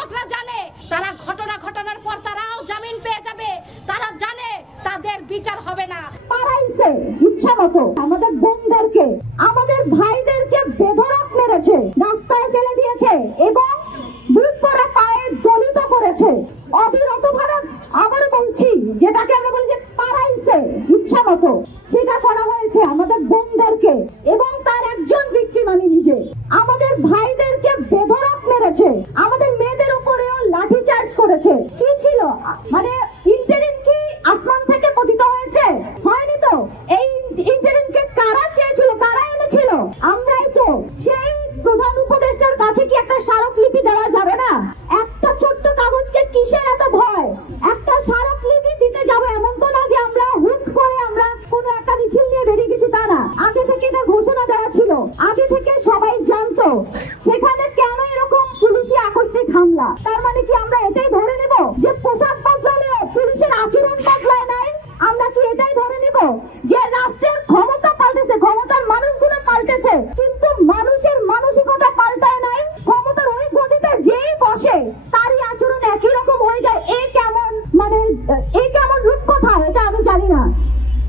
ধর্ষকরা জানে তারা ঘটনা ঘটানোর পর তারাও জামিন পেয়ে যাবে, তারা জানে তাদের বিচার হবে না। পারাইছে ইচ্ছা মতো আমাদের বোনদেরকে, আমাদের ভাইদেরকে বেধড়ক মেরেছে, রাস্তায় ফেলে দিয়েছে এবং বুক পরা পায়ে দলিত করেছে অবিরতভাবে। আবার বলছি, যেটাকে আমরা বলি যে পারাইছে ইচ্ছা মতো, সেটা করা হয়েছে আমাদের বোনদেরকে এবং তার একজন ভিকটিম আমি নিজে। আমাদের ভাইদেরকে বেধড়ক মেরেছে, আমাদের মেয়েদের উপরেও লাঠি চার্জ করেছে। কি ছিল মানে ইন্টারিম কি আসমান থেকে পতিত হয়েছে? হয়নি তো। এই ইন্টারিমকে কারা চেয়েছিল, কারা এনেছিল? আমরাই তো। সেই প্রধান উপদেষ্টার কাছে কি একটা স্মারকলিপি দেওয়া যাবে না? একটা ছোট্ট কাগজকে কিসের এত ভয়? একটা স্মারকলিপি দিতে যাবো এমন তো না যে আমরা হুট করে আমরা কোনো একটা মিছিল নিয়ে বেরিয়ে গেছি, তা না। আগে থেকে এটা ঘোষণা দেওয়া ছিল, আগে থেকে সবাই জানতো। সেখানে কেন এরকম পুলিশি আকস্মিক হামলা? তার মানে কি আমরা এটাই ধরে নেব যে পোশাক বদলালে পুলিশের আচরণ বদলায় নাই? আমরা কি এটাই ধরে নেব যে রাষ্ট্রের ক্ষমতা পাল্টেছে, ক্ষমতার মানুষগুলো পাল্টেছে, কিন্তু মানুষের মানসিকতা পাল্টায় নাই? ক্ষমতার ওই গদিতে যেই বসে তারই আচরণ একই রকম হয়ে যায়। এই কেমন মানে এই কেমন রূপকথা, এটা আমি জানি না।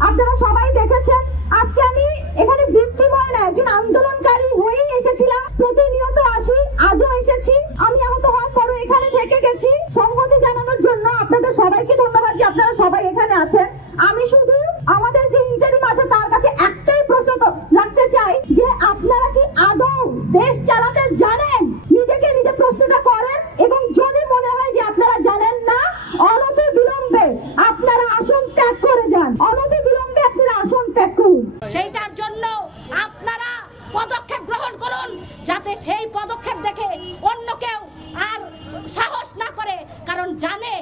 আপনারা সবাই দেখেছেন, আজকে আমি এখানে ভিকটিম হয় না, একজন আন্দোলনকারী হয়েই এসেছিলাম। প্রতিনিয়ত আসি, আজও এসেছি। আমি আহত হওয়ার পরও এখানে থেকে গেছি সংহতি জানানোর জন্য। আপনাদের সবাইকে ধন্যবাদ যে আপনারা সবাই এখানে আছেন। আমি শুধু আমাদের যে ইন্টারিম আছে তার কাছে একটাই প্রশ্ন রাখতে চাই যে আপনারা কি আদৌ দেশ চালাতে জানেন? নিজেকে নিজে প্রশ্নটা করেন এবং যদি মনে হয় যে আপনারা জানেন না, অনতি বিলম্বে আপনারা আসন ত্যাগ করে যান। অনতি বিলম্বে আপনারা আসন ত্যাগ করুন। সেইটার জন্য আপনারা পদক্ষেপ গ্রহণ করুন, যাতে সেই পদক্ষেপ দেখে অন্য কেউ আর সাহস না করে। কারণ জানে,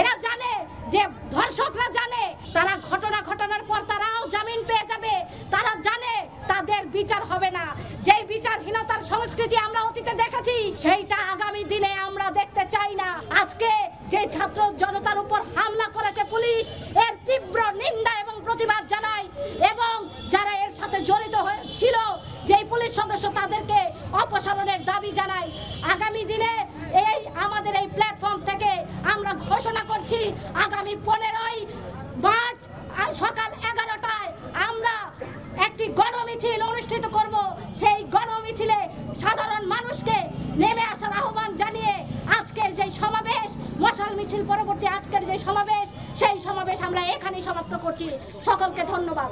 এরা জানে যে ধর্ষকরা জানে তারা ঘটনা ঘটানোর পর তারাও জামিন পেয়ে যাবে, তারা জানে তাদের বিচার হবে না। যেই বিচারহীনতার সংস্কৃতি আমরা অতীতে দেখেছি, সেইটা আগামী দিনে আমরা দেখতে চাই না। আজকে যে ছাত্র জনতার উপর হামলা করেছে পুলিশ, এর তীব্র নিন্দা এবং প্রতিবাদ জানাই এবং যারা এর সাথে জড়িত ছিল যেই পুলিশ সদস্য, তাদেরকে অপসারণের দাবি জানাই। আগামী দিনে এই আমাদের এই প্ল্যাটফর্ম থেকে আমরা ঘোষণা করছি, আগামী 15ই মার্চ সকাল 11টায় আমরা একটি গণমিছিল অনুষ্ঠিত করব। সেই গণমিছিলে সাধারণ মানুষকে নেমে আসার আহ্বান জানিয়ে আজকের যে সমাবেশ, মশাল মিছিল পরবর্তী আজকের যে সমাবেশ, সেই সমাবেশ আমরা এখানেই সমাপ্ত করছি। সকলকে ধন্যবাদ।